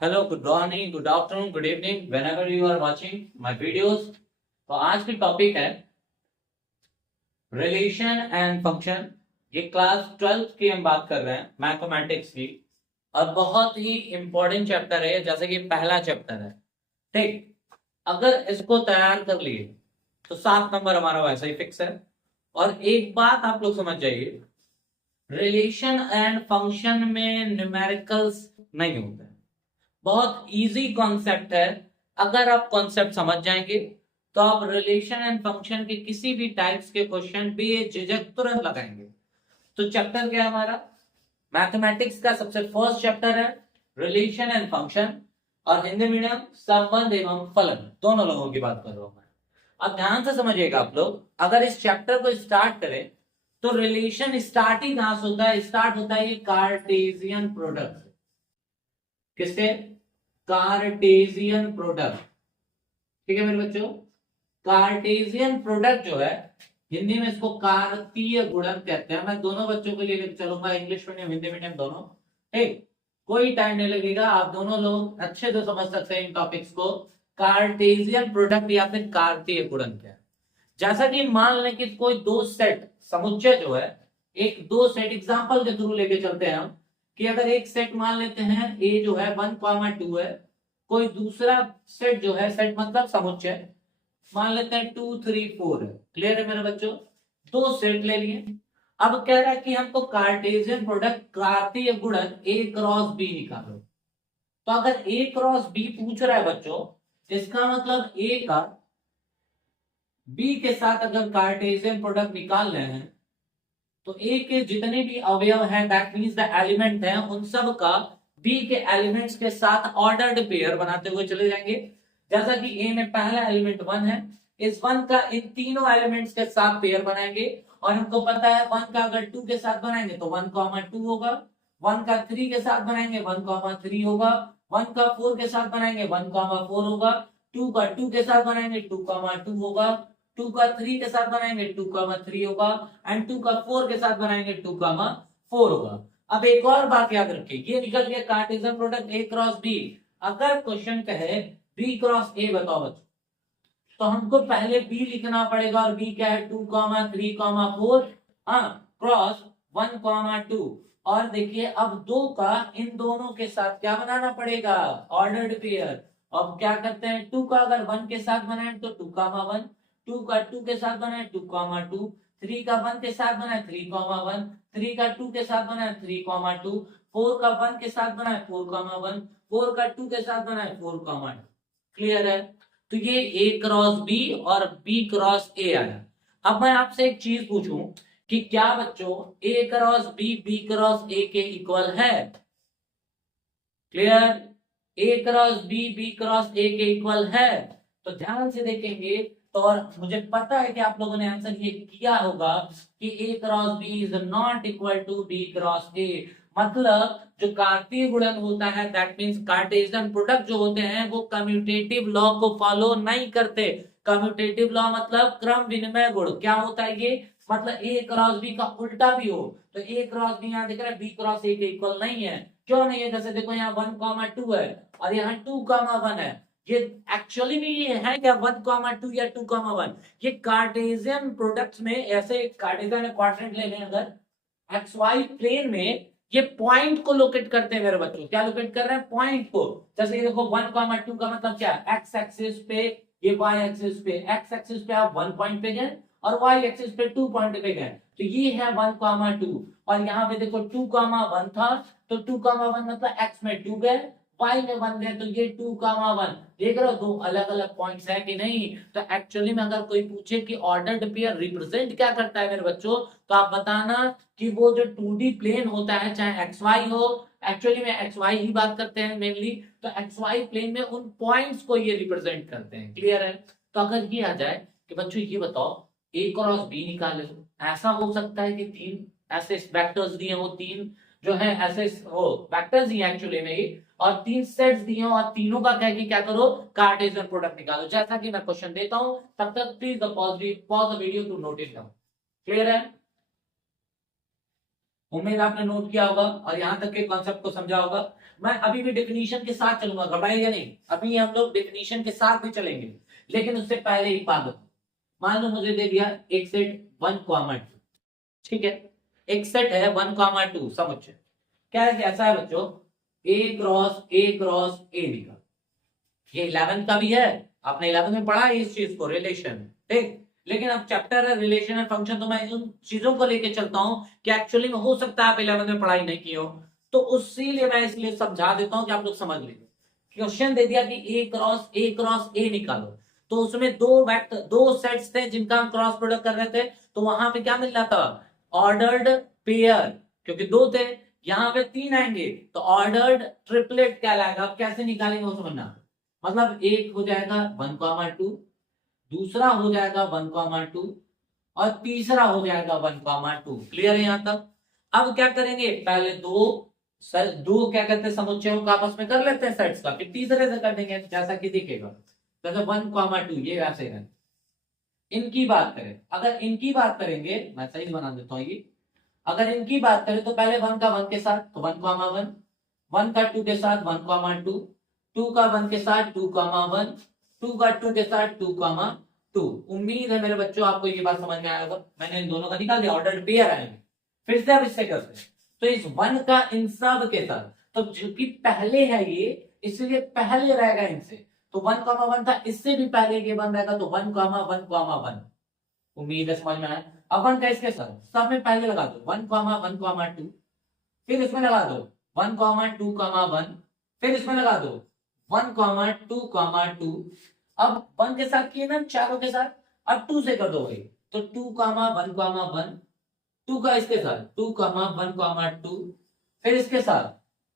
Hello, good morning, good afternoon, good evening, whenever you are watching my videos। तो आज की topic है relation and function. ये class 12th की हम बात कर रहे हैं, मैथमेटिक्स की, और बहुत ही इंपॉर्टेंट चैप्टर है, जैसे कि पहला चैप्टर है। ठीक, अगर इसको तैयार कर लिए तो 7 नंबर हमारा वैसा ही फिक्स है। और एक बात आप लोग समझ जाइए, रिलेशन एंड फंक्शन में न्यूमेरिकल्स नहीं होते, बहुत इजी कॉन्सेप्ट है। अगर आप कॉन्सेप्ट समझ जाएंगे तो आप रिलेशन एंड फंक्शन के किसी भी टाइप्स के क्वेश्चन बेझिझक तुरंत लगाएंगे। तो चैप्टर क्या है हमारा? मैथमेटिक्स का सबसे फर्स्ट चैप्टर है रिलेशन एंड फंक्शन, और हिंदी मीडियम संबंध एवं फलन, दोनों लोगों की बात कर रहा हूं मैं। अब ध्यान से समझिएगा आप लोग, अगर इस चैप्टर को स्टार्ट करें तो रिलेशन स्टार्ट ही कहां से होता है? स्टार्ट होता है ये कार्टेशियन प्रोडक्ट से। किससे? Cartesian product. ठीक है मेरे बच्चों, कार्टेशियन प्रोडक्ट जो है, हिंदी में इसको कार्तीय गुणन कहते हैं। मैं दोनों बच्चों के लिए चलूंगा, इंग्लिश मीडियम हिंदी मीडियम दोनों। ठीक, कोई टाइम नहीं लगेगा, आप दोनों लोग अच्छे से समझ सकते हैं इन टॉपिक्स को। कार्टेशियन प्रोडक्ट या फिर कार्तीय गुणन क्या है? जैसा कि मान लें कि कोई दो सेट समुच्चय जो है, एक दो सेट एग्जांपल के थ्रू लेके चलते हैं हम, कि अगर एक सेट मान लेते हैं ए जो है 1,2 है, कोई दूसरा सेट जो है, सेट मतलब समुच्चय, मान लेते हैं 2, 3, 4 है। क्लियर है मेरे बच्चों? दो सेट ले लिए। अब कह रहा है कि हमको कार्टेशियन प्रोडक्ट कार्तीय गुणन ए क्रॉस बी निकालो। तो अगर ए क्रॉस बी पूछ रहा है बच्चों, इसका मतलब ए का बी के साथ अगर कार्टेशियन प्रोडक्ट निकाल रहे हैं तो ए के जितने भी अवयव हैं, दैट मींस द एलिमेंट हैं, उन सब का बी के एलिमेंट्स के साथ ऑर्डर्ड पेयर बनाते हुए चले जाएंगे। जैसा कि ए में पहला एलिमेंट 1 है, इस 1 का इन तीनों एलिमेंट्स के साथ पेयर बनाएंगे। और हमको पता है 1 का अगर 2 के साथ बनाएंगे तो 1,2 होगा, 1 का 3 के साथ बनाएंगे 1,3 होगा, 1 का 4 के साथ बनाएंगे 1,4 होगा, 2 का 2 के साथ बनाएंगे 2,2 होगा, 2 का 3 के साथ बनाएंगे 2,3 होगा, एंड 2 का 4 के साथ बनाएंगे 2,4 होगा। अब एक और बात याद रखिए, ये निकल गया Cartesian product A cross B. अगर क्वेश्चन कहे बी क्रॉस ए बताओ बच्चों, तो हमको पहले बी लिखना पड़ेगा, और बी क्या है? 2, 3, 4, हाँ, क्रॉस 1, 2। और देखिए अब दो का इन दोनों के साथ क्या बनाना पड़ेगा? Ordered pair. अब क्या करते हैं, 2 का अगर 1 के साथ बनाए तो 2,1, 2 का 2 के साथ बनाए 2,2, 3 का 1 के साथ बनाए 3,1, 3 का 2 के साथ बनाए 3,2, 4 का 1 के साथ बनाए 4,1, 4 का 2 के साथ बनाए 4,2। क्लियर है? तो ये ए क्रॉस बी और बी क्रॉस ए आया। अब मैं आपसे एक चीज पूछूं कि क्या बच्चों A cross B B cross A के इक्वल है? Clear? A cross B B cross A के इक्वल है? तो ध्यान से देखेंगे तो, और मुझे पता है कि आप लोगों ने आंसर ये किया होगा कि A cross B is not equal to B cross A. मतलब जो कार्तीय गुणन होता है, दैट मींस कार्टेशियन प्रोडक्ट जो होते हैं, वो कम्यूटेटिव लॉ को फॉलो नहीं करते। कम्यूटेटिव लॉ मतलब क्रम विनिमय गुण। क्या होता है ये? मतलब ए क्रॉस बी का उल्टा भी हो, तो ए क्रॉस बी यहाँ दिख रहा है बी क्रॉस ए के इक्वल नहीं है। क्यों नहीं है? जैसे देखो यहाँ 1,2 है और यहाँ 2,1 है। ये एक्चुअली में ये है क्या 1,2 या 2,1? ये कार्टेशियन प्रोडक्ट्स में ऐसे कार्टेशियन क्वाड्रेंट ले लें अगर, एक्स वाई प्लेन में ये पॉइंट को लोकेट करते हैं मेरे बच्चों। क्या लोकेट कर रहे हैं? पॉइंट को। जैसे ये देखो 1,2 का मतलब क्या है? एक्स एक्सिस पे, ये वाई एक्सिस पे, एक्स एक्सिस पे आप 1 पॉइंट पे गए और वाई एक्सिस पे 2 पॉइंट पे गए, तो ये है 1,2। और यहाँ पे देखो 2,1 था, तो 2,1 मतलब एक्स में 2 गए, वाई में 1 गए, तो ये 2,1। देख रहे हो दो अलग अलग पॉइंट्स है कि नहीं? तो एक्चुअली में अगर कोई पूछे कि ऑर्डर्ड पेयर रिप्रेजेंट क्या करता है मेरे बच्चों, तो आप बताना कि वो जो 2D प्लेन होता है, चाहे एक्स वाई हो, एक्चुअली में एक्स वाई ही बात करते हैं मेनली, तो एक्स वाई प्लेन में उन पॉइंट्स को ये रिप्रेजेंट करते हैं। क्लियर है? तो अगर ये आ जाए कि बच्चों ये बताओ ए क्रॉस बी निकाले, ऐसा हो सकता है कि 3 ऐसे वेक्टर्स दिए हो, 3 जो है ऐसे वो वेक्टर्स दिए एक्चुअली में ही, और 3 सेट्स दिए हो, और तीनों का कह कि क्या करो? कार्टेशियन प्रोडक्ट निकालो। जैसा कि मैं क्वेश्चन देता हूं, तब तक please pause the video to note it down. Clear है? उम्मीद आपने नोट किया होगा और यहां तक के कॉन्सेप्ट को समझा होगा। मैं अभी भी डेफिनेशन के साथ चलूंगा, घबराइएगा नहीं, अभी हम लोग डेफिनेशन के साथ भी चलेंगे, लेकिन उससे पहले एक बात बताओ। मान लो मुझे दे दिया एक सेट 1, 2, ठीक है, एक सेट है 1, 2, समझ क्या है, कैसा है बच्चों, A क्रॉस A लिखा, ये 11th का भी है, आपने 11th में पढ़ा है इस चीज को, रिलेशन, ठीक। लेकिन अब चैप्टर है रिलेशन एंड फंक्शन, तो मैं उन चीजों को लेके चलता हूं कि एक्चुअली में हो सकता है आप 11th में पढ़ाई नहीं की हो, तो उसी लिए मैं इसलिए समझा देता हूं कि आप लोग समझ लीजिए। क्वेश्चन दे दिया कि A क्रॉस A निकालो, तो उसमें दो सेट्स थे जिनका हम क्रॉस प्रोडक्ट कर रहे थे, तो वहां पे क्या मिल रहा था, ऑर्डर्ड पेयर, क्योंकि दो थे, यहाँ पे 3 आएंगे, तो ऑर्डर्ड ट्रिपलेट कहलाएगा। अब कैसे निकालेंगे वो समझना, मतलब एक हो जाएगा 1, 2, दूसरा हो जाएगा 1, 2 और तीसरा हो जाएगा 1, 2। क्लियर है यहां तक। अब क्या करेंगे, पहले दो क्या कहते हैं समुच्चयों का आपस में कर लेते हैं सेट्स का, फिर तीसरे से कर देंगे, जैसा कि दिखेगा, जैसे 1, 2 ये वैसे है। इनकी बात करें, अगर इनकी बात करेंगे, मैं सही बना देता हूँ ये, अगर इनकी बात करें तो पहले 1 का 1 के साथ तो 1, 1 का 2 के साथ 1, 2, 2 का 1 के साथ 2, 1, 2 का 2 के साथ 2, 2। उम्मीद है मेरे बच्चों आपको ये बात समझ में आया होगा, मैंने इन दोनों का निकाल दिया, ऑर्डर पेयर आएंगे। फिर से अब इससे करते हैं, तो इस 1 का इन सब के साथ, तो जो कि पहले है ये, इसलिए पहले रहेगा इनसे, तो 1, 1 था, इससे भी पहले ये 1 रहेगा, तो 1, 1, 1। उम्मीद है समझ में आया। अब 1 का इसके साथ सब में पहले लगा दो 1, 1, 2, फिर इसमें लगा दो 1, 2, 1, फिर इसमें लगा दो 1, 2, 2। अब 1 के साथ किए ना चारों के साथ, अब 2 से कर दो भाई, तो 2, 1, 1, 2 का इसके साथ 2, 1, 2, फिर इसके साथ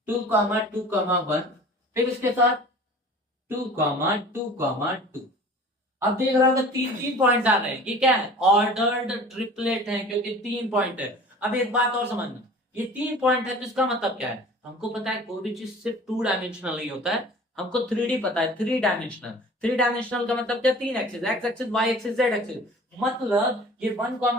2, 2, 1, फिर इसके साथ 2, 2, 2। अब देख रहा होगा तीन तीन पॉइंट आ रहे हैं, ये क्या है, ऑर्डर्ड ट्रिपलेट है, क्योंकि 3 पॉइंट है। अब एक बात और समझना, ये 3 पॉइंट है तो इसका मतलब क्या है, हमको पता है कोई भी चीज सिर्फ 2 डायमेंशनल नहीं होता है, हमको 3D पता है, 3 डायमेंशनल। 3 डायमेंशनल का मतलब क्या, 3 axis, X axis, Y axis, Z axis. मतलब ये 1, 1,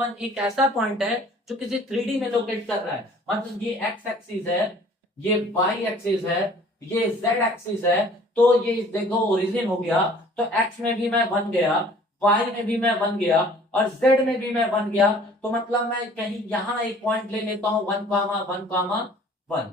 1 एक ऐसा पॉइंट है जो किसी 3D में लोकेट कर रहा है, मतलब ये एक्स एक्सिस है, ये वाई एक्सिस है, ये जेड एक्सिस है, तो ये देखो ओरिजिन हो गया, तो x में भी मैं 1 गया, y में भी मैं 1 गया और z में भी मैं 1 गया, तो मतलब मैं कहीं यहां एक पॉइंट ले लेता हूं 1, 1, 1।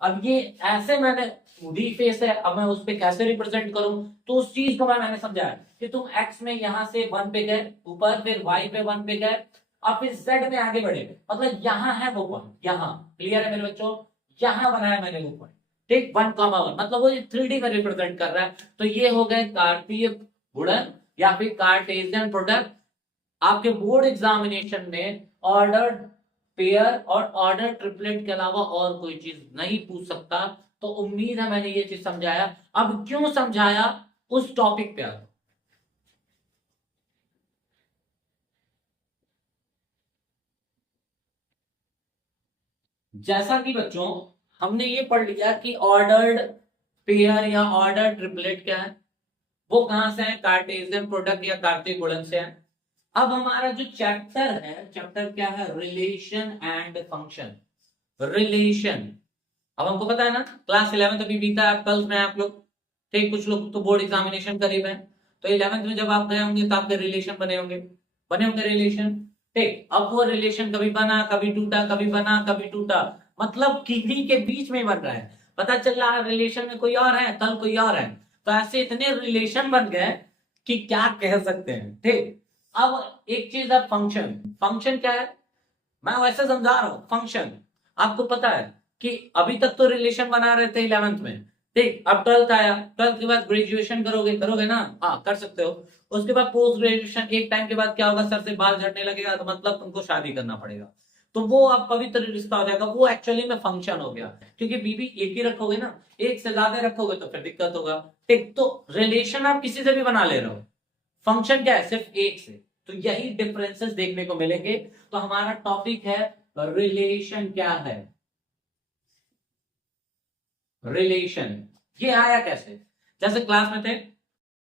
अब ये ऐसे मैंने डी फेस है, अब मैं उस पे कैसे रिप्रेजेंट करूं, तो उस चीज को मैंने समझाया कि तुम x में यहां से 1 पे गए ऊपर, फिर y पे 1 पे गए, अब फिर z में आगे बढ़े, मतलब यहां है वो पॉइंट, यहां। क्लियर है मेरे बच्चों, यहां बनाया मैंने वो पॉइंट, ठीक, 1, 1 मतलब वो 3D में रिप्रेजेंट कर रहा है। तो ये हो गए कार्तीय गुणन या फिर कार्टेशियन प्रोडक्ट। आपके बोर्ड एग्जामिनेशन में ऑर्डर पेयर और ऑर्डर ट्रिपलेट के अलावा और कोई चीज नहीं पूछ सकता। तो उम्मीद है मैंने ये चीज समझाया। अब क्यों समझाया, उस टॉपिक पे आता, जैसा कि बच्चों हमने ये पढ़ लिया कि ऑर्डर्ड पेयर या ऑर्डर ट्रिपलेट क्या है, वो कहां से है, कार्टेशियन प्रोडक्ट या कार्तीय गुणन से है। अब हमारा जो चैप्टर है, चैप्टर क्या है, रिलेशन एंड फंक्शन। रिलेशन, अब हमको पता है ना, क्लास 11 अभी बीता है, कल में आप लोग, ठीक, कुछ लोग तो बोर्ड एग्जामिनेशन करीब है, तो 11th में जब आप गए होंगे तो आपके रिलेशन बने होंगे रिलेशन, ठीक। अब वो रिलेशन कभी बना कभी टूटा, कभी बना कभी टूटा, मतलब किन्हीं के बीच में बन रहा है, पता चल रहा है रिलेशन में कोई और है, कल कोई और है, तो ऐसे इतने रिलेशन बन गए कि क्या कह सकते हैं, ठीक। अब एक चीज है फंक्शन। फंक्शन क्या है, मैं वैसे समझा रहा हूं, फंक्शन आपको पता है कि अभी तक तो रिलेशन बना रहे थे 11th में, ठीक। अब 12th आया, 12th के बाद ग्रेजुएशन करोगे ना, हाँ कर सकते हो। उसके बाद पोस्ट ग्रेजुएशन, एक टाइम के बाद क्या होगा, सर से बाल झड़ने लगेगा, तो मतलब तुमको शादी करना पड़ेगा, तो वो अब पवित्र रिश्ता हो जाएगा, वो एक्चुअली में फंक्शन हो गया, क्योंकि बीबी एक ही रखोगे ना, एक से ज्यादा रखोगे तो फिर दिक्कत होगा, ठीक। तो रिलेशन आप किसी से भी बना ले रहे हो, फंक्शन क्या है, सिर्फ एक से। तो यही डिफरेंसेस देखने को मिलेंगे। तो हमारा टॉपिक है रिलेशन क्या है, रिलेशन ये आया कैसे, जैसे क्लास में थे,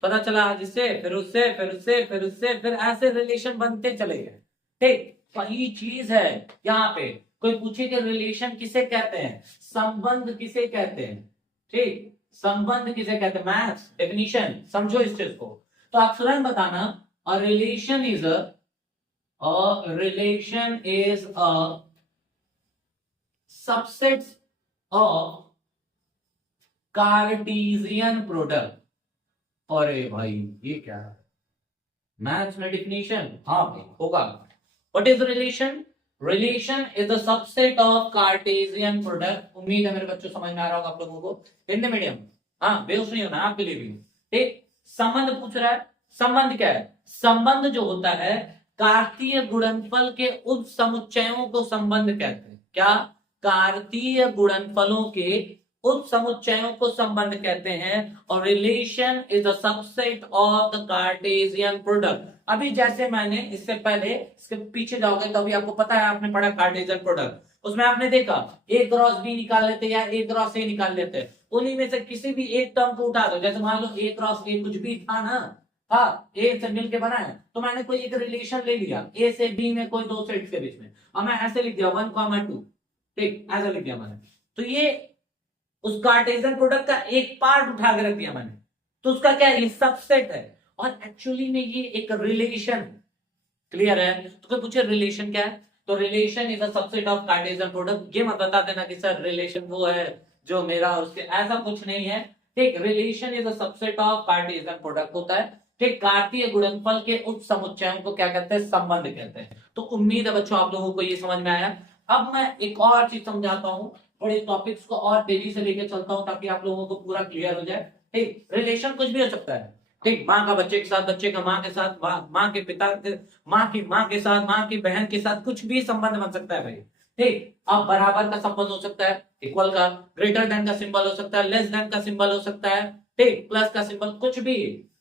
पता चला आज इससे, फिर उससे, फिर उससे, फिर उससे, फिर ऐसे रिलेशन बनते चले गए, ठीक। वही चीज है यहाँ पे, कोई पूछे कि रिलेशन किसे कहते हैं, संबंध किसे कहते हैं, ठीक, संबंध किसे कहते हैं, मैथ्स डेफिनेशन समझो इस चीज को। तो आप तुरंत बताना, a relation is a subset of Cartesian product. अरे भाई ये क्या है, मैथ्स में डेफिनेशन, हाँ भाई होगा। What is relation? Relation is the subset of Cartesian product. उम्मीद है मेरे बच्चों समझ में आ रहा होगा आप लोगों को, हिंदी मीडियम, हाँ बेहोश नहीं होना आपके लिए भी, ठीक। संबंध पूछ रहा है, संबंध क्या है, संबंध जो होता है कार्तीय गुणनफल के उप समुच्चयों को संबंध कहते हैं। क्या? कार्तीय गुणनफलों के उप समुच्चयों को संबंध कहते हैं। और relation is a subset of the Cartesian product. अभी जैसे मैंने इससे पहले, इसके पीछे जाओगे तो अभी आपको पता है, आपने पढ़ा कार्टेशियन प्रोडक्ट, उसमें आपने देखा ए क्रॉस बी निकाल लेते या ए क्रॉस ए निकाल लेते, उन्हीं में से किसी भी एक टर्म को उठा दो। जैसे मान लो ए क्रॉस ए कुछ भी था ना, हाँ ए से मिलके बना है, तो मैंने कोई एक रिलेशन ले लिया ए से बी में, कोई दो सेट्स के बीच में, और मैं ऐसे लिख दिया 1,2, ठीक, ऐसा लिख दिया मैंने, तो ये उस कार्टेशियन प्रोडक्ट का एक पार्ट उठा के रख दिया मैंने, तो उसका क्या है, ये सबसेट है। और एक्चुअली में ये एक रिलेशन, क्लियर है? तो कोई पूछे रिलेशन क्या है, तो relation is a subset of Cartesian product. ये मत बता देना कि सर रिलेशन वो है जो मेरा उसके, ऐसा कुछ नहीं है, ठीक। Relation is a subset of Cartesian product होता है, ठीक। कार्तीय गुणनफल के उप समुच्चयों को क्या कहते हैं, संबंध कहते हैं। तो उम्मीद है बच्चों आप लोगों को ये समझ में आया। अब मैं एक और चीज समझाता हूं, थोड़े टॉपिक्स को और तेजी से लेके चलता हूं ताकि आप लोगों को पूरा क्लियर हो जाए, ठीक। रिलेशन कुछ भी हो सकता है, ठीक, माँ का बच्चे के साथ, बच्चे का माँ के साथ, माँ के पिता के, माँ के साथ, माँ की बहन के साथ, कुछ भी संबंध बन सकता है भाई, ठीक। अब बराबर का संबंध हो सकता है, इक्वल का, ग्रेटर देन का सिंबल हो सकता है, लेस देन का सिंबल हो सकता है, ठीक, प्लस का सिंबल, कुछ भी।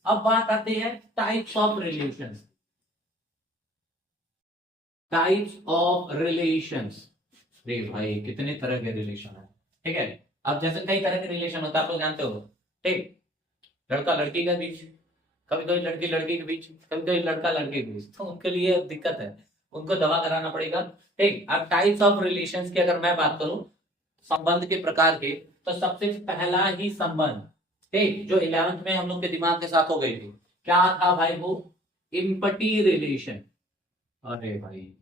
अब बात आती है types of relation, types of relations. अरे भाई कितने तरह के रिलेशन है, ठीक है। अब जैसे कई तरह के रिलेशन होता है, आप लोग जानते हो, ठीक, लड़का लड़की के बीच, कभी कभी लड़की लड़की के बीच, कभी कभी लड़का लड़के के बीच, तो उनके लिए दिक्कत है, उनको दवा कराना पड़ेगा, ठीक। अब टाइप्स ऑफ रिलेशंस की अगर मैं बात करूं, संबंध के प्रकार के, तो सबसे पहला ही संबंध, ठीक, जो 11th में हम लोग के दिमाग के साथ हो गई थी, क्या था भाई वो, इम्पटी रिलेशन। अरे भाई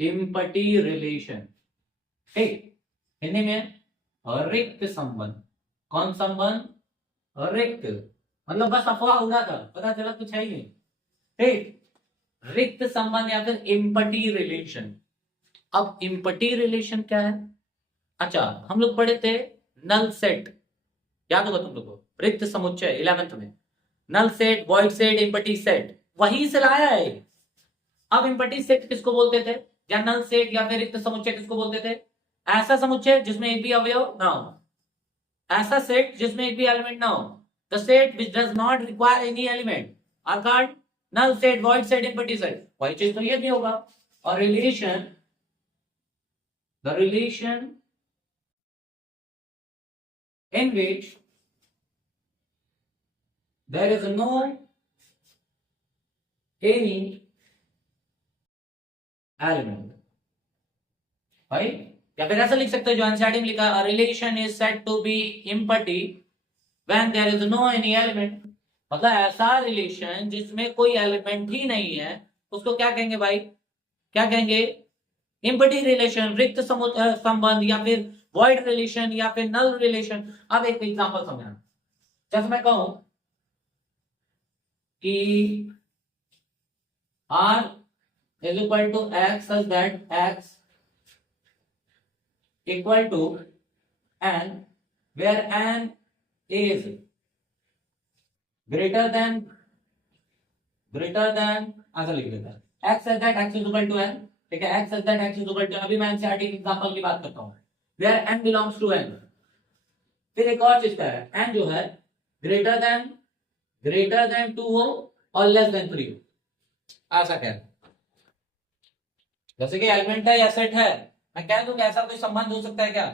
इम्पटी रिलेशन, ठीक, हिंदी में रिक्त संबंध। कौन संबंध? रिक्त, मतलब बस अफवाह उड़ा था, पता चला कुछ है ही नहीं, ठीक। रिक्त संबंध या फिर इम्पटी रिलेशन। अब इम्पटी रिलेशन क्या है? अच्छा हम लोग पढ़े थे नल सेट, याद होगा तुम लोग को, रिक्त समुच्चय 11th में, null set, void set, empty set, वहीं से लाया है। अब इम्पटी सेट किसको बोलते थे, या नल सेट या फिर रिक्त समुच्चय किसको बोलते थे? ऐसा समुच्चय जिसमें एक भी अवयव ना हो, ऐसा सेट जिसमें एक भी एलिमेंट ना हो, the set which does not require any element are called null set, void set, empty set. वही चीज तो ये भी होगा। और relation, the relation in which there is no any element, भाई, या फिर ऐसा लिख सकते हैं जो एनसीईआरटी में लिखा, relation is said to be empty when there is no any element. मतलब ऐसा रिलेशन जिसमें कोई एलिमेंट ही नहीं है, उसको क्या कहेंगे भाई, क्या कहेंगे, इम्पटी रिलेशन, रिक्त संबंध, या फिर वॉइड रिलेशन, या फिर नल रिलेशन। अब एक एग्जांपल समझना, जैसे मैं कहूं कि R is equal to X such that X equal to N where N is greater than ऐसा लिख देता है, X such that X is equal to N, ठीक है, X such that X is equal to, अभी मैं NCERT के example की बात करता हूं, where N belongs to N। फिर एक और चीज का है, N जो है ग्रेटर देन 2 हो और लेस देन 3 हो, ऐसा क्या है, जैसे कि एलिमेंट है या सेट है, मैं कह दूं कि ऐसा कोई संबंध हो सकता है क्या,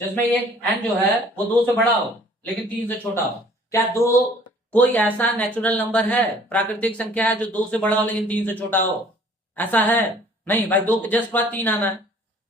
जिसमें ये N जो है वो 2 से बड़ा हो लेकिन 3 से छोटा हो। क्या दो कोई ऐसा नेचुरल नंबर है, प्राकृतिक संख्या है जो 2 से बड़ा हो लेकिन 3 से छोटा हो? ऐसा है नहीं भाई, 2 के जस्ट बाद 3 आना है।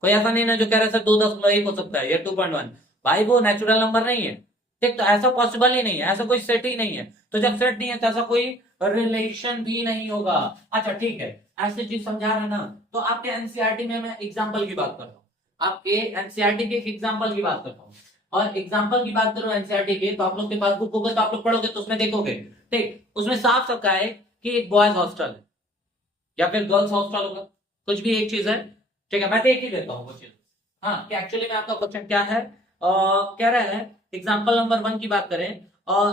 कोई ऐसा नहीं ना जो कह रहा है सर 2.1 हो सकता है या 2.1, भाई वो नेचुरल नंबर नहीं है। ठीक, तो ऐसा पॉसिबल ही नहीं है, ऐसा कोई सेट ही नहीं है। तो जब सेट नहीं है तो ऐसा कोई रिलेशन भी नहीं होगा। अच्छा ठीक है, ऐसे चीज समझा रहा है ना। तो आपके एनसीईआरटी में मैं एग्जांपल की बात करता हूँ, आपके एनसीईआरटी के एक एग्जांपल की बात करता हूँ। और एग्जांपल की बात करूं एनसीईआरटी के, तो आप लोग के पास बुक होगा तो आप लोग पढ़ोगे तो उसमें देखोगे, ठीक, उसमें साफ साफ है कि एक बॉयज हॉस्टल है या फिर गर्ल्स हॉस्टल होगा, कुछ भी एक चीज है। ठीक है, मैं देख ही देता हूँ वो चीज। हाँ, कि एक्चुअली में आपका क्वेश्चन क्या है, कह रहा है एग्जांपल नंबर 1 की बात करें,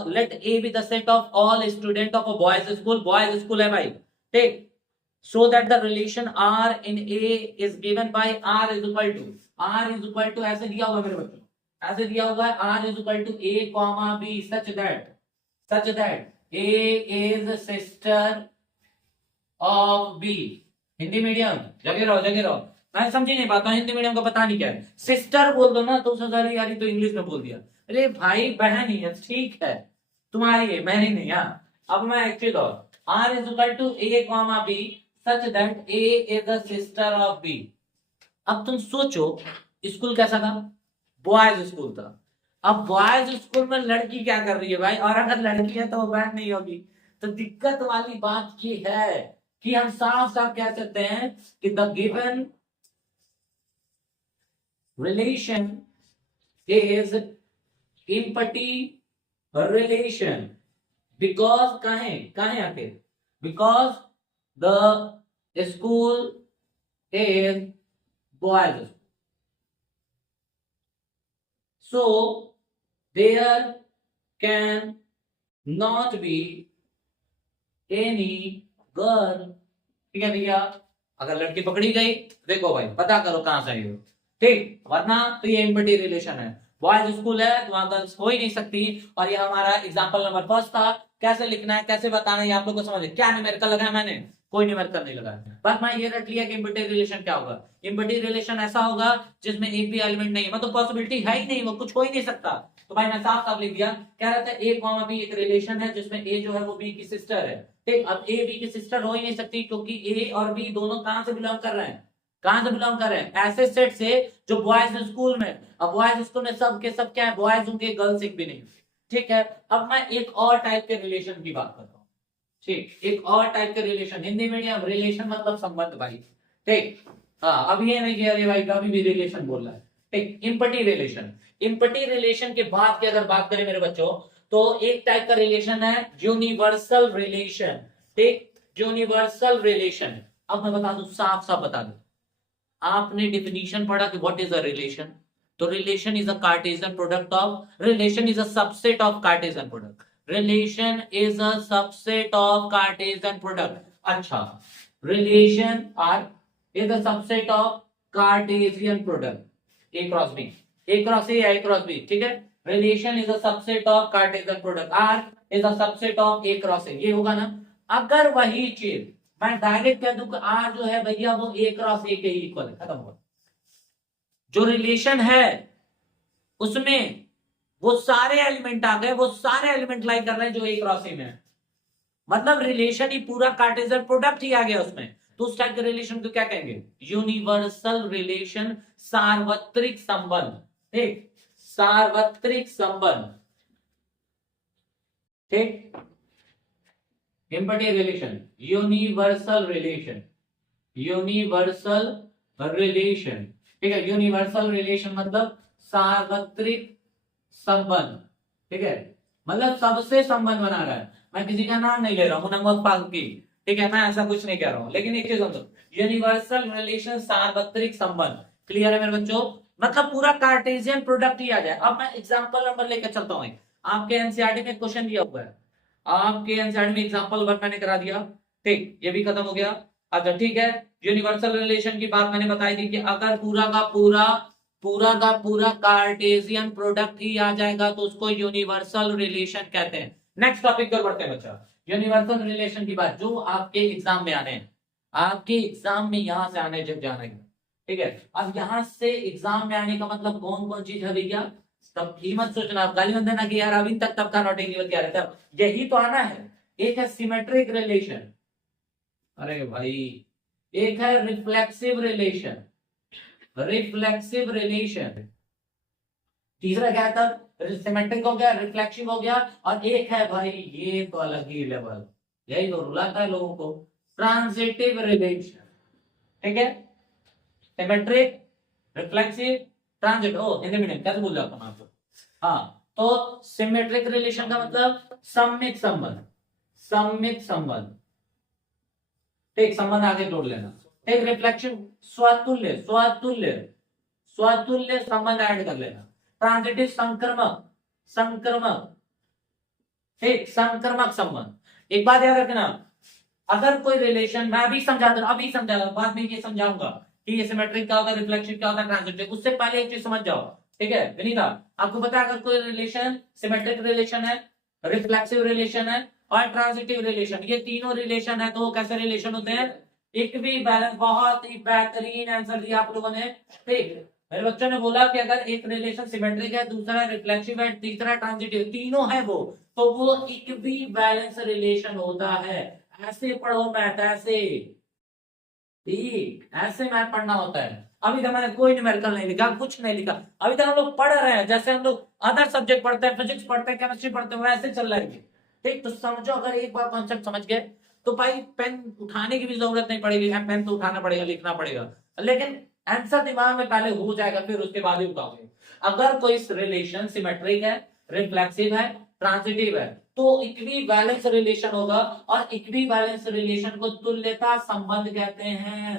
let A B the set of all student of a boys school है भाई, ठीक, so that the relation r in a is given by r is equal to ऐसे दिया हुआ मेरे बच्चों, ऐसे दिया हुआ है r is equal to a comma b such that a is sister of b। Hindi medium, जगे रहो, मैं समझ ही नहीं पाता हूँ हिंदी मीडियम का, पता नहीं क्या है, सिस्टर बोल दो ना तो सारी यारी तो इंग्लिश में बोल दिया। अरे भाई बहन ही है, ठीक है, तुम्हारी है, मेरी नहीं। हाँ, अब मैं एक्चुअली दो r is equal to a comma b such that a is the sister of b। अब तुम सोचो, स्कूल कैसा था, बॉयज स्कूल था। अब बॉयज स्कूल में लड़की क्या कर रही है भाई, और अगर लड़की है तो वो बहन नहीं होगी। तो दिक्कत वाली बात ये है कि हम साफ साफ कह सकते हैं कि the given relation is empty relation, because कहें आके, because the school is boys, so there can not be any girl। ठीक है भैया, अगर लड़की पकड़ी गई देखो भाई पता करो कहां से आई हो, ठीक, वरना तो ये इम्पटी रिलेशन है, बॉयज स्कूल है तो वहां गर्ल्स हो ही नहीं सकती। और ये हमारा एग्जांपल नंबर 1 था। कैसे लिखना है, कैसे बताना है, ये आप लोग को समझ, क्या न्यूमेरिकल लगाया मैंने, कोई न्यूमेरिकल नहीं लगाया, बस मैं ये रट लिया कि इम्पटी रिलेशन क्या होगा। इम्पटी रिलेशन ऐसा होगा जिसमें एक भी एलिमेंट नहीं है, मतलब पॉसिबिलिटी है ही नहीं, वो कुछ हो ही नहीं सकता। तो भाई मैं साफ साफ लिख दिया, कह रहा था ए कॉमा बी एक रिलेशन है जिसमें ए जो है वो बी की सिस्टर है, ठीक। अब ए बी की सिस्टर हो ही नहीं सकती क्योंकि ए और बी दोनों कहां से बिलोंग कर रहे हैं, कहां से बिलोंग कर रहे हैं, ऐसे सेट से जो बॉयज स्कूल में। अब बॉयज स्कूल में सब के सब क्या है, बॉयज होंगे, गर्ल्स एक भी नहीं, ठीक है। अब मैं एक और टाइप के रिलेशन की बात करता हूँ, ठीक, एक और टाइप के रिलेशन, हिंदी मीडियम, रिलेशन मतलब संबंध भाई, ठीक। हाँ, अब ये नहीं कि अरे भाई कभी भी रिलेशन बोल रहा है, ठीक। इम्पटी रिलेशन, इम्पटी रिलेशन के बाद की अगर बात करें मेरे बच्चों, तो एक टाइप का रिलेशन है यूनिवर्सल रिलेशन, ठीक, यूनिवर्सल रिलेशन। अब मैं बता दूं, साफ साफ बता दूं, आपने डिफिनीशन पढ़ा कि व्हाट इज अ रिलेशन, तो relation is a Cartesian product of, relation is a subset of Cartesian product, relation is a subset of Cartesian product. अच्छा, relation R is a subset of Cartesian product, A cross B, A cross A, A cross B, ठीक है। Relation is a subset of Cartesian product, R is a subset of A cross A, ये होगा ना। अगर वही चीज मैं direct कह दूं कि आर जो है भैया वो ए क्रॉस ए के इक्वल है, खत्म हुआ। जो रिलेशन है उसमें वो सारे एलिमेंट आ गए, वो सारे एलिमेंट लाई कर रहे हैं जो ए क्रॉस ए में है, मतलब रिलेशन ही पूरा कार्टेशियन प्रोडक्ट ही आ गया उसमें। तो उस टाइप के रिलेशन को क्या कहेंगे, यूनिवर्सल रिलेशन, सार्वत्रिक संबंध, ठीक, सार्वत्रिक संबंध, ठीक। Empty relation, universal relation, universal relation, ठीक है। यूनिवर्सल रिलेशन मतलब सार्वत्रिक संबंध, ठीक है, मतलब सबसे संबंध बना रहा है। मैं किसी का नाम नहीं ले रहा हूं, नमक फालकी, ठीक है, मैं ऐसा कुछ नहीं कह रहा हूं, लेकिन एक चीज समझो, यूनिवर्सल रिलेशन, सार्वत्रिक संबंध, क्लियर है मेरे बच्चों, मतलब पूरा कार्टेशियन प्रोडक्ट ही आ जाए। अब मैं एग्जांपल नंबर लेकर चलता हूं, आपके एनसीईआरटी में क्वेश्चन दिया हुआ है, आपके एनसीईआरटी में एग्जांपल वर्क मैंने करा दिया, ठीक, ये भी खत्म हो गया। अच्छा ठीक है, यूनिवर्सल रिलेशन की बात मैंने बताई थी कि अगर पूरा का पूरा कार्टेशियन प्रोडक्ट ही आ जाएगा तो उसको यूनिवर्सल रिलेशन कहते हैं। नेक्स्ट टॉपिक पर बढ़ते हैं बच्चा, यूनिवर्सल रिलेशन की बात जो आपके एग्जाम में आने हैं, आपके एग्जाम में यहां से आने जब जाना है, ठीक है। अब यहां से एग्जाम में आने का मतलब कौन कौन चीज है भैया, तब ही मत सोचना, आप गाली मत देना कि यार अभी तक तब का नॉट इंग्लिश क्या रहता है, यही तो आना है। एक है सिमेट्रिक रिलेशन, अरे भाई, एक है रिफ्लेक्सिव रिलेशन, रिफ्लेक्सिव रिलेशन। तीसरा क्या था, सिमेट्रिक हो गया, रिफ्लेक्सिव हो गया, और एक है भाई ये तो अलग ही लेवल, यही तो रुलाता है लोगों को, ट्रांजिटिव रिलेशन। ठीक है, सिमेट्रिक, रिफ्लेक्सिव, ट्रांजिट। ओ हिंदी मीडियम कैसे भूल जाता हूं आपको। हाँ, तो सिमेट्रिक रिलेशन का मतलब सममित संबंध, सममित संबंध। ठीक, संबंध आगे जोड़ लेना। एक रिफ्लेक्शन, स्वतुल्य, स्वतुल्य, स्वतुल्य संबंध ऐड कर लेना। ट्रांजिटिव, संक्रमक, संक्रमक। ठीक, संक्रमक संबंध। एक बात याद रखना, अगर कोई रिलेशन, मैं अभी समझा दूं, अभी समझा दूं, बाद में ये समझाऊंगा कि ये सिमेट्रिक क्या होता है, रिफ्लेक्सिव क्या होता है, ट्रांजिटिव। उससे पहले एक चीज समझ जाओ। ठीक है विनीता, आपको पता है अगर कोई रिलेशन सिमेट्रिक रिलेशन है, रिफ्लेक्सिव रिलेशन है और ट्रांजिटिव रिलेशन, ये तीनों रिलेशन है तो वो कैसे रिलेशन होते हैं, इक्वी बैलेंस। बहुत ही बेहतरीन आंसर दिया आप लोगों ने। ठीक, मेरे बच्चों ने बोला कि अगर एक रिलेशन सिमेट्रिक है, दूसरा रिफ्लेक्सिव है, तीसरा ट्रांजिटिव, तीनों है वो, तो वो इक्वी बैलेंस रिलेशन होता है। ऐसे पढ़ो मैथ, ऐसे। ठीक, ऐसे मैथ पढ़ना होता है। अभी तक मैंने कोई न्यूमेरिकल नहीं लिखा, कुछ नहीं लिखा। अभी तक हम लोग पढ़ रहे हैं जैसे हम लोग अदर सब्जेक्ट पढ़ते हैं, फिजिक्स पढ़ते हैं, केमिस्ट्री पढ़ते हैं, वैसे चल रहा है। ठीक, तो समझो, अगर एक बार कॉन्सेप्ट समझ गए तो भाई पेन उठाने की भी जरूरत नहीं पड़ेगी। पेन तो उठाना पड़ेगा, लिखना पड़ेगा, लेकिन आंसर दिमाग में पहले हो जाएगा, फिर उसके बाद ही उठाओगे। अगर कोई रिलेशन सिमेट्रिक है, रिफ्लेक्सिव है, ट्रांजिटिव है, तो इक्वी बैलेंस रिलेशन होगा, और इक्वी बैलेंस रिलेशन को तुल्यता संबंध कहते हैं।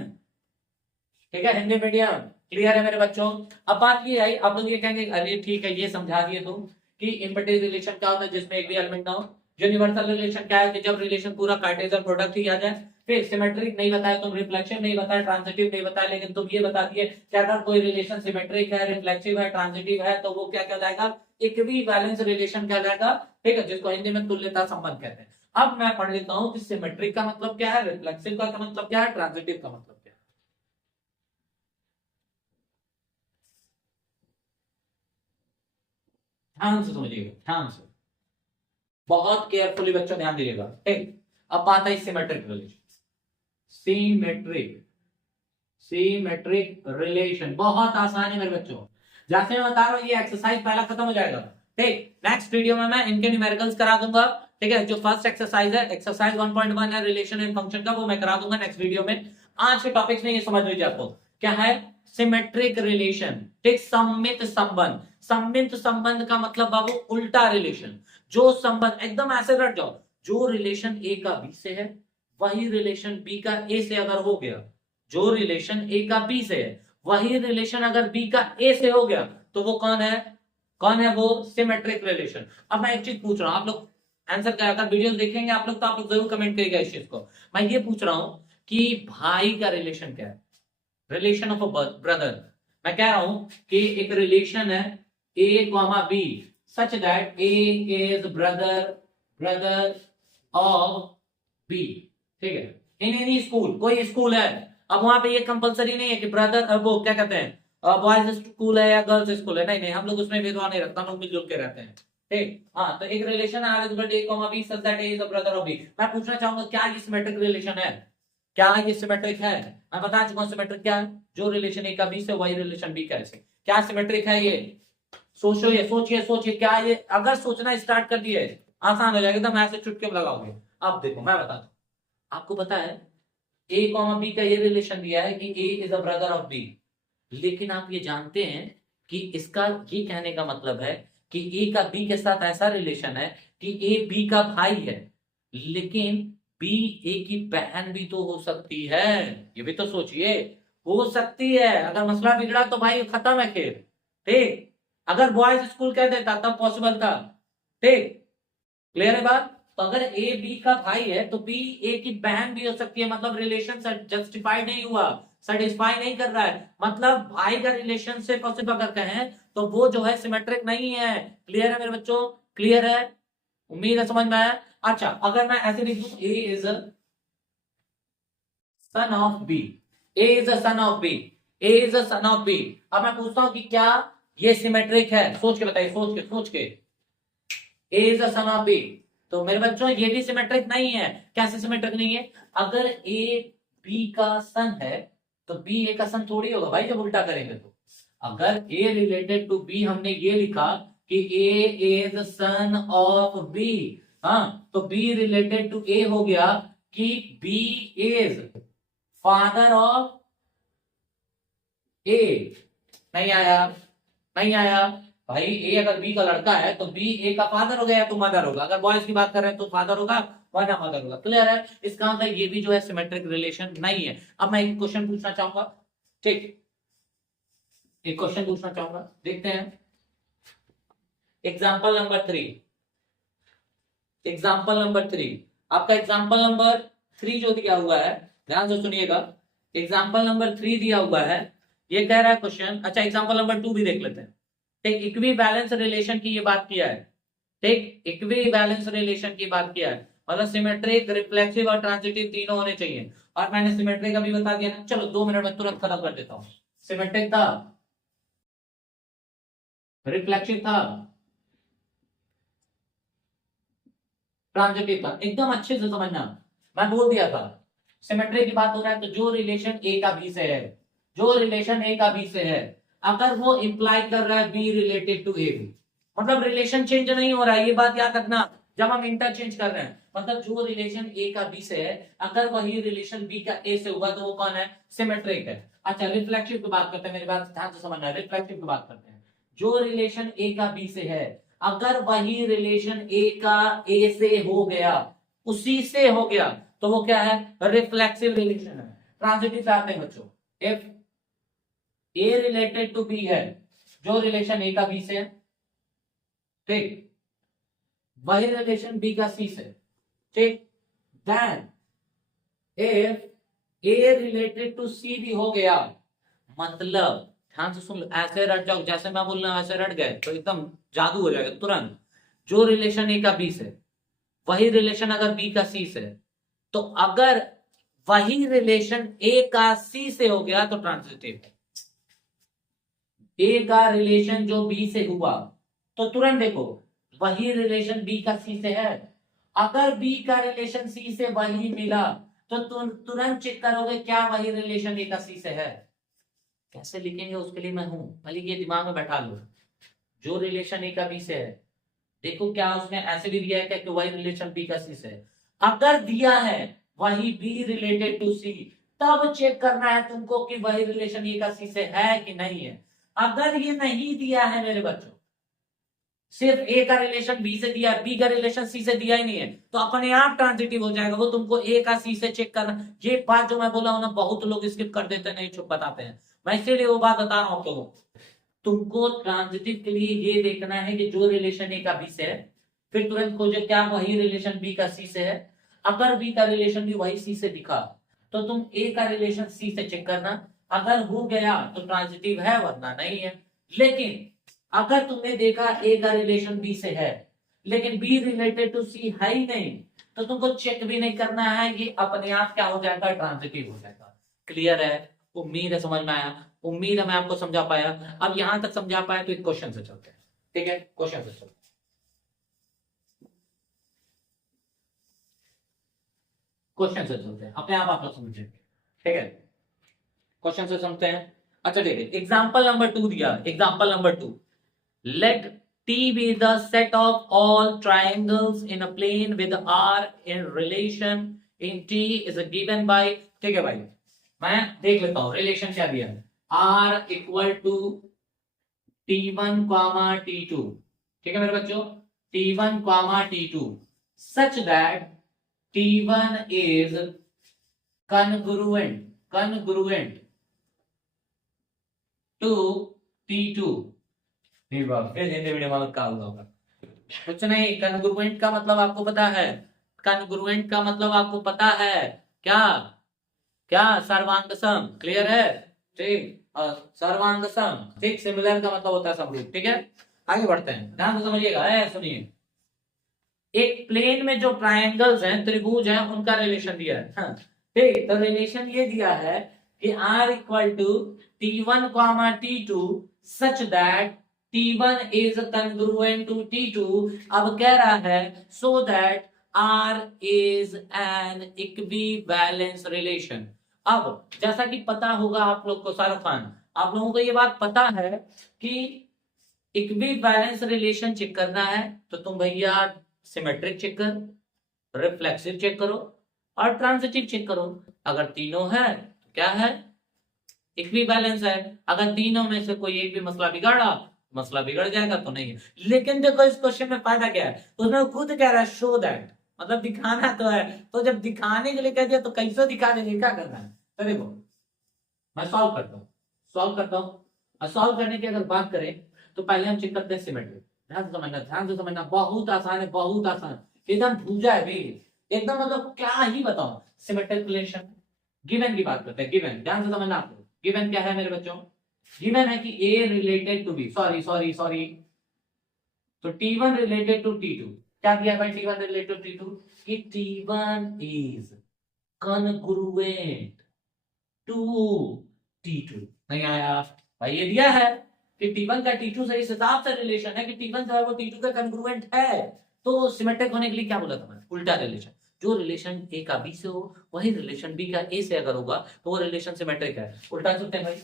ठीक है, हिंदी मीडियम क्लियर है मेरे बच्चों। अब बात ये आई, आप लोग ये कहेंगे अरे ठीक है ये समझा दिए तुम कि इनवर्टेड रिलेशन क्या होता है जिसमें एक भी एलिमेंट ना हो। यूनिवर्सल रिलेशन क्या है कि जब रिलेशन पूरा कार्टेशियन प्रोडक्ट ही आ जाए। फिर सिमेट्रिक नहीं बताया तुम, रिफ्लेक्शन नहीं बताया, ट्रांजिटिव नहीं बताया, लेकिन तुम ये बता दिए कि अगर कोई रिलेशन सिमेट्रिक है, रिफ्लेक्सिव है, ट्रांजिटिव है, तो वो क्या कहलाएगा, इक्वी बैलेंस रिलेशन कहलाएगा। ठीक है, जिसको हिंदी में तुल्यता संबंध कहते हैं। अब मैं पढ़ लेता हूं कि सिमेट्रिक का मतलब क्या है, रिफ्लेक्सिव का मतलब क्या है, ट्रांजिटिव का मतलब क्या है। ध्यान से समझिएगा, ध्यान से, बहुत केयरफुली बच्चों ध्यान दीजिएगा। ठीक, अब बात है symmetric relation. Symmetric, symmetric relation बहुत आसान है मेरे बच्चों। जैसे मैं बता रहा हूं ये एक्सरसाइज पहला खत्म हो जाएगा। ठीक, नेक्स्ट वीडियो में मैं इनके न्यूमेरिकल्स करा दूंगा। ठीक है, जो फर्स्ट एक्सरसाइज है, एक्सरसाइज 1.1 है रिलेशन एंड फंक्शन का, वो मैं करा दूंगा नेक्स्ट वीडियो में। आज के टॉपिक्स में ये समझ लीजिए आपको क्या है, सिमेट्रिक रिलेशन। ठीक, सम्मित संबंध। सम्मित संबंध का मतलब बाबू उल्टा रिलेशन। जो संबंध, एकदम ऐसे रट जाओ, जो रिलेशन ए का बी से है, वही रिलेशन बी का ए से अगर हो गया, जो रिलेशन ए का बी से है, वही रिलेशन अगर बी का ए से हो गया, तो वो कौन है, कौन है वो, सिमेट्रिक रिलेशन। अब मैं एक चीज पूछ रहा हूं, आप लोग आंसर क्या, अगर वीडियो देखेंगे आप लोग तो आप लोग जरूर कमेंट करिएगा इस चीज को। मैं ये पूछ रहा हूं कि भाई का रिलेशन क्या है, रिलेशन ऑफ अ ब्रदर। मैं कह रहा हूं कि एक रिलेशन है A comma B, such that A is brother, brother of B. ठीक है, इन एनी स्कूल, कोई स्कूल है, अब वहां पे ये कंपलसरी नहीं है कि ब्रदर, वो क्या कहते हैं, बॉयज स्कूल है या गर्ल्स स्कूल है, नहीं नहीं, हम लोग उसमें भेदभाव नहीं रखते, हम लोग मिलजुल के रहते हैं। ठीक, हाँ, तो एक रिलेशन है A comma B such that A is a brother of B. मैं पूछना चाहूंगा क्या ये सिमेट्रिक रिलेशन है, क्या ये सिमेट्रिक है। मैं बता चुका हूं सिमेट्रिक क्या है, जो रिलेशन ए का बी से वही रिलेशन बी का ऐसे, क्या सिमेट्रिक है ये, सोचो, ये सोचिए सोचिए, क्या ये, अगर सोचना स्टार्ट कर दिए आसान हो जाएगा, एकदम ऐसे चुटकी में लगाओगे। अब देखो मैं बताता हूं, आपको पता है ए कॉमा बी का ये रिलेशन दिया है कि A is a brother of B, लेकिन आप ये जानते हैं कि इसका ये कहने का मतलब है कि ए का बी के साथ ऐसा रिलेशन है कि ए बी का भाई है, लेकिन बी ए की बहन भी तो हो सकती है। ये भी तो सोचिए, हो सकती है, अगर मसला बिगड़ा तो भाई खत्म है खेल। ठीक, अगर बॉयज स्कूल कह देता तब पॉसिबल था। ठीक, क्लियर है बात। तो अगर ए बी का भाई है तो बी ए की बहन भी हो सकती है, मतलब रिलेशन जस्टिफाई नहीं हुआ, सेटिस्फाई नहीं कर रहा है, मतलब भाई का रिलेशनशिप अगर कहें तो वो जो है सिमेट्रिक नहीं है। क्लियर है मेरे बच्चों, क्लियर है, उम्मीद है समझ में आया। अच्छा, अगर मैं ऐसे लिख दूं A is son of B, A is a son of B, A is a son of B. अब मैं पूछता हूं कि क्या ये सिमेट्रिक है, सोच के बताइए, सोच के, सोच के। A is a son of B, तो मेरे बच्चों ये भी सिमेट्रिक नहीं है। कैसे सिमेट्रिक नहीं है, अगर ए बी का सन है तो बी ए का सन थोड़ी होगा भाई जब उल्टा करेंगे तो। अगर ए रिलेटेड टू बी हमने ये लिखा कि A is son of B, हाँ, तो बी रिलेटेड टू ए हो गया कि बी इज फादर ऑफ ए। नहीं आया, नहीं आया भाई। ए अगर बी का लड़का है तो बी ए का फादर हो गया तो मदर होगा। अगर बॉयज की बात कर रहे हैं तो फादर होगा वरना मदर होगा। क्लियर है? इसका मतलब ये भी जो है सिमेट्रिक रिलेशन नहीं है। अब मैं एक क्वेश्चन पूछना चाहूंगा, ठीक, एक क्वेश्चन पूछना चाहूंगा, देखते हैं। एग्जाम्पल नंबर 3, एग्जाम्पल नंबर 3, आपका एग्जाम्पल नंबर 3 जो दिया हुआ है, ध्यान से सुनिएगा। एग्जाम्पल नंबर 3 दिया हुआ है, ये कह रहा है क्वेश्चन। अच्छा, एग्जाम्पल नंबर 2 भी देख लेते हैं। ठीक, इक्वी बैलेंस रिलेशन की ये बात किया है। ठीक, इक्वी बैलेंस रिलेशन की बात किया है, मतलब सिमेट्रिक, रिफ्लेक्सिव और ट्रांजिटिव तीनों होने चाहिए। और मैंने सिमेट्रिक अभी बता दिया ना। चलो 2 मिनट में तुरंत खत्म कर देता हूं। सिमेट्रिक था, रिफ्लेक्सिव था, ट्रांजिटिव था। एकदम अच्छे से समझना, मैं बोल दिया था सिमेट्री की बात हो रहा है तो जो रिलेशन ए का बी से है, जो रिलेशन ए का बी से है, अगर वो इंप्लाई कर रहा है B related to A B, मतलब रिलेशन चेंज नहीं हो रहा है। ये बात याद रखना जब हम इंटरचेंज कर रहे हैं, मतलब जो रिलेशन ए का बी से है अगर वही रिलेशन बी का ए से हुआ तो वो कौन है? सिमेट्रिक है। अच्छा, रिफ्लेक्सिव की बात करते हैं, मेरी बात ध्यान से समझना है। रिफ्लेक्सिव की बात करते हैं, जो रिलेशन ए का बी से है अगर वही रिलेशन ए का ए से हो गया, उसी से हो गया, तो वो क्या है? रिफ्लेक्सिव रिलेशन है। ट्रांजिटिव आते हैं बच्चों, if A related to B है, जो रिलेशन ए का बी से है, ठीक, वही रिलेशन बी का सी से, ठीक, then if A related to C भी हो गया, मतलब ध्यान से सुन लो, ऐसे रट जाओ जैसे मैं बोल रहा हूं ऐसे रट गए तो एकदम जादू हो जाएगा तुरंत। जो रिलेशन ए का बी से, वही रिलेशन अगर बी का सी से, तो अगर वही रिलेशन ए का सी से हो गया तो ट्रांजिटिव है। ए का रिलेशन जो बी से हुआ तो तुरंत देखो वही रिलेशन बी का सी से है। अगर बी का रिलेशन सी से वही मिला तो तुरंत चेक करोगे क्या वही रिलेशन ए का सी से है। कैसे लिखेंगे उसके लिए मैं हूं, भले ये दिमाग में बैठा लो। जो रिलेशन ए का बी से है, देखो क्या उसने ऐसे भी दिया है क्या कि वही रिलेशन बी का सी से है। अगर दिया है वही बी रिलेटेड टू सी, तब चेक करना है तुमको कि वही रिलेशन ए का सी से है कि नहीं है। अगर ये नहीं दिया है मेरे बच्चों, सिर्फ ए का रिलेशन बी से दिया है, बी का रिलेशन सी से दिया ही नहीं है, तो अपने आप ट्रांजिटिव हो जाएगा। वो तुमको ए का सी से चेक करना। ये बात जो मैं बोला हूं ना, बहुत लोग स्किप कर देते हैं, नहीं छुप बताते हैं। मैं इसीलिए वो बात बता रहा हूं तो तुमको ट्रांजिटिव के लिए ये देखना है कि जो रिलेशन ए का बी से है, फिर तुरंत खोजो क्या वही रिलेशन बी का सी से है। अगर बी का रिलेशन भी वही सी से दिखा तो तुम ए का रिलेशन सी से चेक करना। अगर हो गया तो ट्रांजिटिव है वरना नहीं है। लेकिन अगर तुमने देखा ए का रिलेशन बी से है लेकिन बी रिलेटेड टू सी है ही नहीं, तो तुमको चेक भी नहीं करना है, ये अपने आप क्या हो जाएगा? ट्रांजिटिव हो जाएगा। क्लियर है? उम्मीद है समझ में आया। उम्मीद है मैं आपको समझा पाया। अब यहां तक समझा पाया तो एक क्वेश्चन से चलते हैं। ठीक है, क्वेश्चन से चलते हैं। क्वेश्चन से चलते हैं, अपने आप लोग समझेंगे। ठीक है, क्वेश्चन से समझते हैं। अच्छा ठीक है, एग्जाम्पल नंबर 2 दिया। Example number 2, let T be the set of all triangles in a plane with R in relation in T is given by, ठीक है भाई, मैं देख लेता हूं रिलेशन क्या दिया है। R equal to T1 comma T2, ठीक है मेरे बच्चों, T1 comma T2 such that T1 is congruent to T2। Hindi medium वालों का होगा कुछ नहीं। कन्ग्रुएंट का मतलब आपको पता है, कन्ग्रुएंट का मतलब आपको पता है क्या? क्या? सर्वांग सम। क्लियर है? ठीक, सर्वांग सम, ठीक, सिमिलर का मतलब होता है समरूप। ठीक है, आगे बढ़ते हैं, ध्यान से समझिएगा। सुनिए, एक प्लेन में जो ट्रायंगल्स हैं, त्रिभुज हैं, उनका रिलेशन दिया है। हाँ, ठीक, तो रिलेशन ये दिया है कि R equal to T1 comma T2 such that T1 is congruent to T2। अब कह रहा है so that R is an equivalence relation। अब जैसा कि पता होगा आप लोग को, शाहरुख खान, आप लोगों को ये बात पता है कि इक्विवेलेंस रिलेशन चेक करना है तो तुम भैया सिमेट्रिक चेक करो, रिफ्लेक्सिव चेक करो और ट्रांजिटिव चेक करो। अगर तीनों है तो क्या है, इक्विवेलेंस है। अगर तीनों में से कोई एक भी मसला बिगाड़ा, मसला बिगड़ जाएगा तो नहीं है। लेकिन देखो इस क्वेश्चन में फायदा क्या है, उसमें खुद कह रहा है शो दैट, मतलब दिखाना तो है। तो जब दिखाने के लिए कह दिया तो कैसे दिखा देंगे, क्या करना है। तो देखो मैं सॉल्व करता हूँ, और सॉल्व करने की अगर बात करें तो पहले हम चेक करते हैं सिमेट्री। ध्यान से समझना, बहुत आसान है, बहुत आसान, एकदम भूजा है भी, एकदम मतलब क्या ही बताऊं। सिमेट्रिक रिलेशन, गिवन की बात करते हैं, गिवन, ध्यान से समझना। आपको गिवन क्या है मेरे बच्चों, गिवन है कि A related to B, sorry तो T1 रिलेटेड टू T2। क्या दिया भाई T1 रिलेटेड टू T2, कि T1 is congruent to T2। नहीं आया भाई, ये दिया है कि T1 का T2 से इस हिसाब से रिलेशन है कि T1 जो है वो T2 का कॉन्ग्रुएंट है। तो सिमेट्रिक होने के लिए क्या बोला था मैंने, उल्टा रिलेशन। जो रिलेशन A का B से हो वही रिलेशन B का A से अगर होगा तो वो रिलेशन सिमेट्रिक है। उल्टा चलते हैं भाई,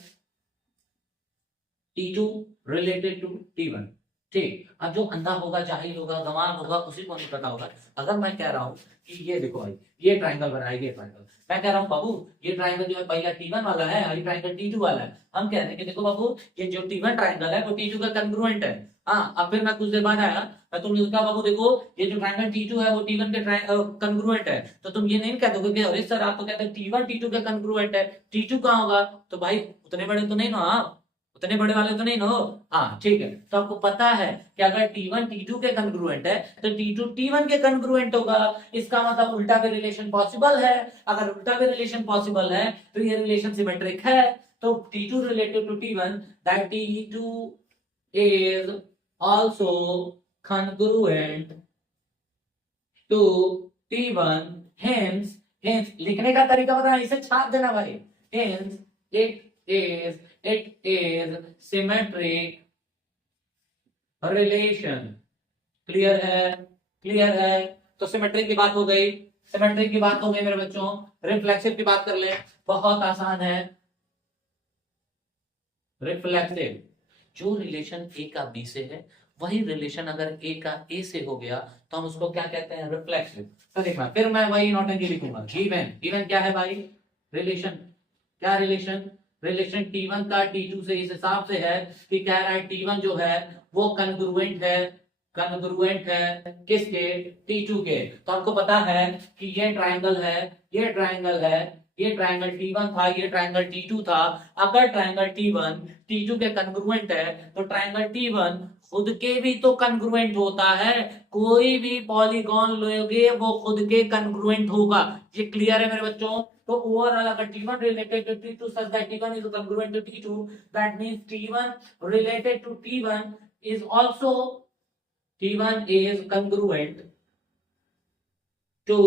T2 रिलेटेड टू T1, ठीक। अब जो अंधा होगा, जाहिल होगा, गंवार होगा, उसी को नहीं पता होगा। अगर मैं कह रहा हूं कि ये देखो भाई, ये ट्रायंगल बना है, ये ट्रायंगल, मैं कह रहा हूं बाबू ये ट्रायंगल जो है पहला T1 वाला है और ये ट्रायंगल T2 वाला है। हम कह रहे हैं कि देखो बाबू ये जो T1 ट्रायंगल है वो T2 का कॉन्ग्रुएंट है। हाँ, अब फिर मैं कुछ देर बाद आया, मैं तुमने कहा बाबू देखो ये जो ट्रायंगल T2 है वो T1 के कॉन्ग्रुएंट है। तो तुम ये नहीं कह दोगे कि अरे सर आप तो कहते हैं T1 T2 का कॉन्ग्रुएंट है, T2 कहाँ होगा। तो भाई उतने बड़े तो नहीं ना, उतने बड़े वाले तो नहीं ना। हाँ ठीक है, तो आपको पता है कि अगर T1 T2 के कॉन्ग्रुएंट है तो T2 T1 के कॉन्ग्रुएंट होगा। इसका मतलब उल्टा भी रिलेशन पॉसिबल है। अगर उल्टा भी रिलेशन पॉसिबल है तो ये रिलेशन सिमेट्रिक है। तो T2 related to T1, that T2 is also congruent to T1, hence लिखने का तरीका बता, इसे छाप देना भाई। hence it is symmetric relation। Clear है, क्लियर है। तो सिमेट्रिक की बात हो गई, सिमेट्रिक की बात हो गई मेरे बच्चों। रिफ्लेक्सिव की बात कर ले, बहुत आसान है। रिफ्लेक्सिव, जो रिलेशन ए का बी से है वही रिलेशन अगर ए का ए से हो गया तो हम उसको क्या कहते हैं, रिफ्लेक्सिव। तो देखना फिर मैं वही नौटंकी लिखूंगा। गिवन, गिवन क्या है भाई, रिलेशन। क्या रिलेशन, रिलेशन T1 का T2 से इस हिसाब से है कि कह रहा है T1 जो है वो कॉन्ग्रुएंट है, कॉन्ग्रुएंट है किसके, T2 के। तो आपको पता है कि ये ट्रायंगल है, ये ट्रायंगल है, ये ट्रायंगल T1 था, ये ट्रायंगल T2 था। अगर ट्रायंगल T1 T2 के कॉन्ग्रुएंट है तो ट्रायंगल T1 खुद के भी तो कॉन्ग्रुएंट होता है। कोई भी पॉलीगॉन लोगे वो खुद के कॉन्ग्रुएंट होगा। ये क्लियर है मेरे बच्चों। तो ओवरऑल अगर T1 related to T2 such that T1 is congruent to T2, that means T1 related to T1 is also, T1 is congruent to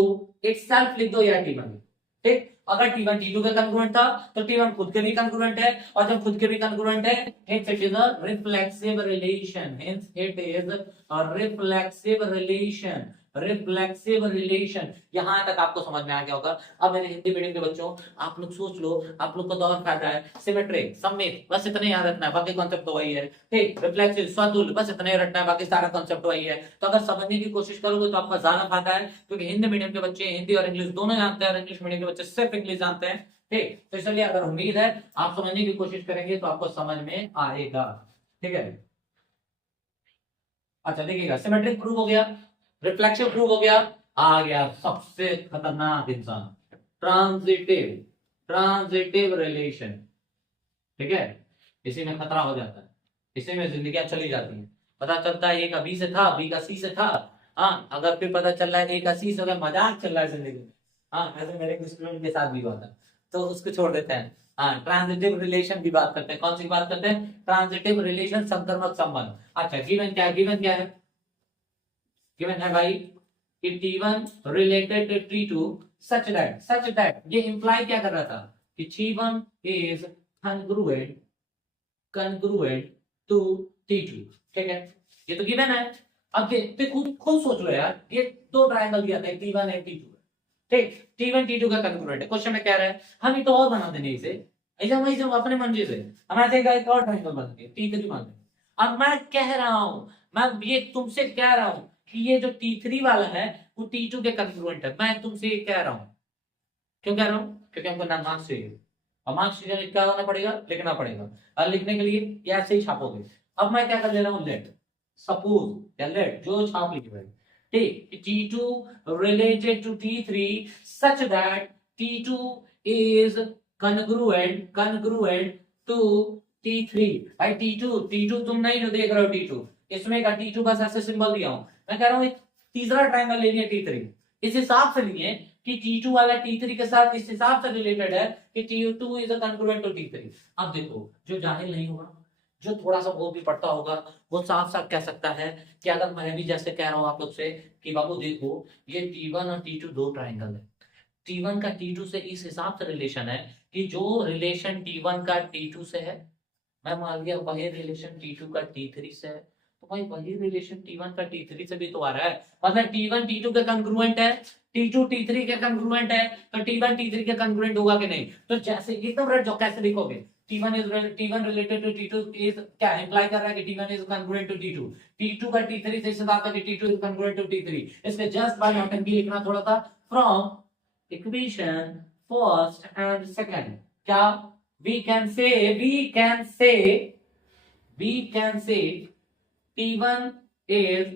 itself, लिख दो यार T1, ठीक। अगर T1 T2 का कॉन्ग्रुएंट था तो T1 खुद के भी कॉन्ग्रुएंट है, और जब खुद के भी कॉन्ग्रुएंट है hence it is a reflexive relation, hence it is a reflexive relation, reflexive relation. यहां तक आपको समझ में आ गया होगा। अब मेरे हिंदी मीडियम के बच्चों आप लोग सोच लो, आप लोग को तो और फायदा है। सिमेट्रिक, सममित, बस इतना याद रखना है, बाकी कॉन्सेप्ट तो वही है, ठीक। रिफ्लेक्सिव, स्वतुल्य, बस इतना ही रखना है, बाकी सारा कॉन्सेप्ट वही है। तो अगर समझने की कोशिश करोगे तो आपका ज्यादा फायदा है, क्योंकि हिंदी मीडियम के बच्चे हिंदी और इंग्लिश दोनों जानते हैं और इंग्लिश मीडियम के बच्चे सिर्फ इंग्लिश जानते हैं, ठीक। तो इसलिए अगर उम्मीद है आप समझने की कोशिश करेंगे तो आपको समझ में आएगा, ठीक है। अच्छा देखिएगा, सिमेट्रिक प्रूव हो गया, रिफ्लेक्सिव प्रूव हो गया, आ गया सबसे खतरनाक इंसान, ट्रांजिटिव, ट्रांजिटिव रिलेशन, ठीक है। इसी में खतरा हो जाता है, इसी में जिंदगी चली जाती है। पता चलता है ए का बी से था, बी का सी से था। हाँ, अगर फिर पता चल रहा है ए का सी से, मजाक चल रहा है जिंदगी में। हाँ, ऐसे मेरे स्टूडेंट के साथ भी हुआ था, तो उसको छोड़ देते हैं। हाँ, ट्रांजिटिव रिलेशन की बात करते हैं। कौन सी बात करते हैं, ट्रांजिटिव रिलेशन, संकर्मक संबंध। अच्छा गिवन क्या है, गिवन क्या है, गिवन है भाई कि T1 related to T2 such that, ये इंप्लाई क्या कर रहा था कि T1 is congruent to T2, ठीक है। ये तो गिवन है। अब खुद सोच लो यार, ये दो ट्रायंगल दिया था, T1 है T2, ठीक, T1 T2 का कंग्रुएंट है। क्वेश्चन में कह रहा है हम ये तो और बना देंगे इसे, ऐसे हम इसे अपने मर्जी से हम ऐसे एक और ट्रायंगल बना देंगे, T3 मान लेंगे। अब मैं कह रहा हूं, मैं ये तुमसे कह रहा हूं कि ये जो T3 वाला है वो T2 के कंग्रुएंट है। मैं तुमसे ये कह रहा हूं, क्यों कह रहा हूं? क्योंकि हमको ना मार्क्स चाहिए, और मार्क्स चाहिए क्या करना पड़ेगा? लिखना पड़ेगा, और लिखने के लिए ये ऐसे ही छापोगे। अब मैं क्या कर ले रहा हूं, लेट सपोज या लेट जो छाप लीजिए भाई, ठीक, T2 related to T3 such that T2 is congruent to T3। भाई T2 तुम नहीं जो देख रहे हो T2, इसमें का T2 बस ऐसे सिंबल दिया हूं। मैं कह रहा हूं एक तीसरा ट्रायंगल ले लिया T3, इस हिसाब से लिए कि T2 वाला T3 के साथ इस हिसाब से रिलेटेड है कि T2 is congruent to T3। अब देखो, जो जाहिल नहीं होगा, जो थोड़ा सा वो भी पढ़ता होगा, वो साफ साफ कह सकता है कि अगर मैं भी जैसे कह रहा हूं आप लोग से कि बाबू देखो ये T1 और T2 दो ट्राइंगल है, T1 का T2 से इस हिसाब से रिलेशन है कि जो रिलेशन T1 का T2 से है, मैं मान लिया वही रिलेशन T2 का T3 से है, तो भाई वही रिलेशन T1 का T3 से भी तो आ रहा है। मतलब T1 T2 के कंग्रुएंट है, T2 T3 के कंग्रुएंट है, तो T1 T3 के कंग्रुएंट होगा कि नहीं? तो जैसे एकदम रट जाओ, कैसे लिखोगे? T1 related to T2 is क्या इंप्लाई कर रहा है कि T1 is congruent to T2, T2 का T3 से इस बात का कि T2 is congruent to T3। इसके जस्ट बाय नॉटंकी लिखना थोड़ा सा from equation first and second. क्या we can say T1 is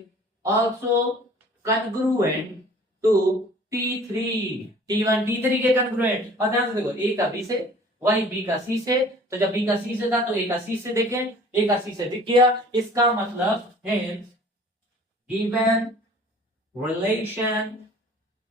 also congruent to T3, T1 T3 के congruent। और ध्यान से देखो, A का B से, वही B का C से, तो जब B का C से था तो A का C से देखें, A का C से दिख गया, इसका मतलब hence given relation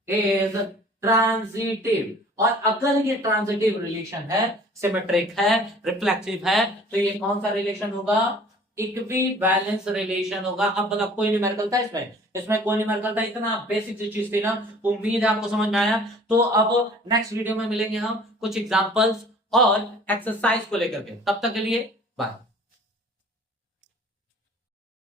is transitive। और अगर ये ट्रांजिटिव रिलेशन है, सिमेट्रिक है, रिफ्लेक्सिव है, तो ये कौन सा रिलेशन होगा? इक्विवेलेंस रिलेशन होगा। अब बताओ कोई न्यूमेरिकल था इसमें कोई न्यूमेरिकल था? इतना बेसिक चीज थी ना, उम्मीद है आपको समझ में आया। तो अब नेक्स्ट वीडियो में मिलेंगे हम कुछ एग्जांपल्स और एक्सरसाइज को लेकर के, तब तक के लिए बाय।